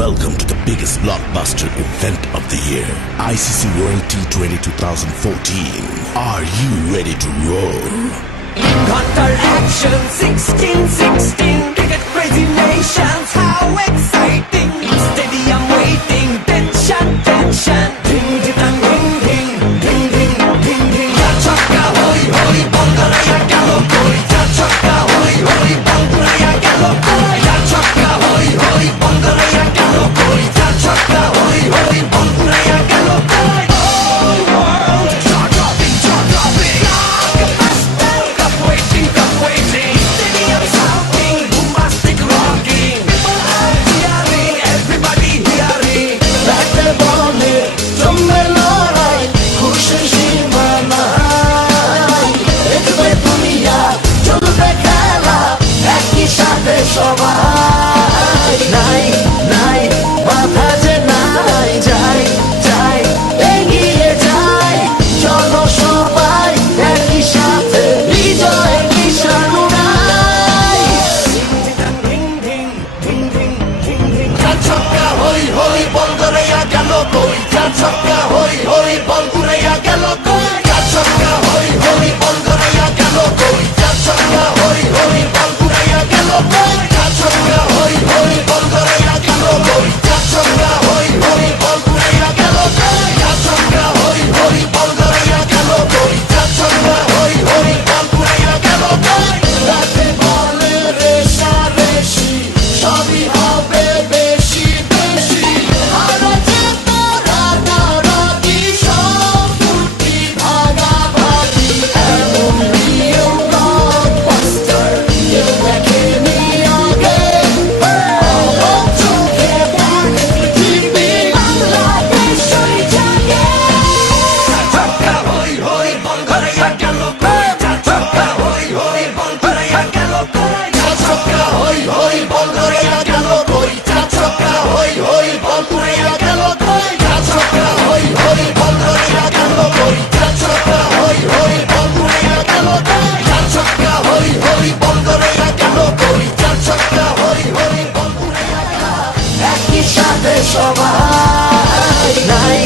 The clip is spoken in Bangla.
Welcome to the biggest blockbuster event of the year, ICC World T20 2014. Are you ready to roll? Counter action 16-16, cricket crazy nations, how exciting! Stadium waiting, tension, tension. Ding ding ding ding ding ding ding ding. Ya chakka hoi hoi, Bangalaya gelo koi. Ya chakka hoi hoi, Bangalaya gelo koi. Ya chakka hoi hoi, Bangalaya gelo koi. Ya chakka hoi hoi, Bangalaya gelo koi. Whole world jaw dropping, jaw dropping. Cup waiting, cup waiting. Stadium shouting, bombastic rocking. People are cheering, everybody hearing. ব্যাটে বলে জমবে লড়াই, খুশির সীমা নাই। দেখবে দুনিয়া, চলবে খেলা, একই সাথে সবাই। নাই নাই বাধা যে নাই, যাই যাই এগিয়ে যাই। চলো সবাই একই সাথে, বিজয়ের নিশান উড়াই। Ding ding ding ding ding ding. চার ছক্কা হই হই, বল করিয়া গেল কই। চার ছক্কা হই হই, বল করিয়া গেল কই। চার ছক্কা হই হই, বল করিয়া গেল কই। চার ছক্কা হই হই, বল করিয়া গেল কই। চার ছক্কা হই হই, বল করিয়া গেল কই। চার ছক্কা হই হই, বল করিয়া গেল কই। চার ছক্কা হই হই, বল করিয়া গেল কই। চার ছক্কা হই হই, বল করিয়া গেল কই। রাতে বলে রেষারেষি, সবই হবে বেশি বেশি। হারা যেত রাতারাতি, সব ফুর্তি ভাগাভাগি। এমন নিয়ম blockbuster, কেউ দেখেনি আগে। অবাক চোখে দেখে পৃথিবী, বাংলাদেশ ওই জাগে। Chakka hoi hoi, Bangalaya gelo koi. Chakka hoi hoi, Bangalaya gelo koi. চার ছক্কা হই হই, বল করিয়া গেল কই। চার ছক্কা হই হই, বল করিয়া গেল কই। চার ছক্কা হই হই, বল করিয়া গেল কই। চার ছক্কা হই হই, বল করিয়া গেল কই। চার ছক্কা হই হই, বল করিয়া গেল কই। চার ছক্কা হই হই, বল করিয়া গেল। একই সাথে সবাই। নাই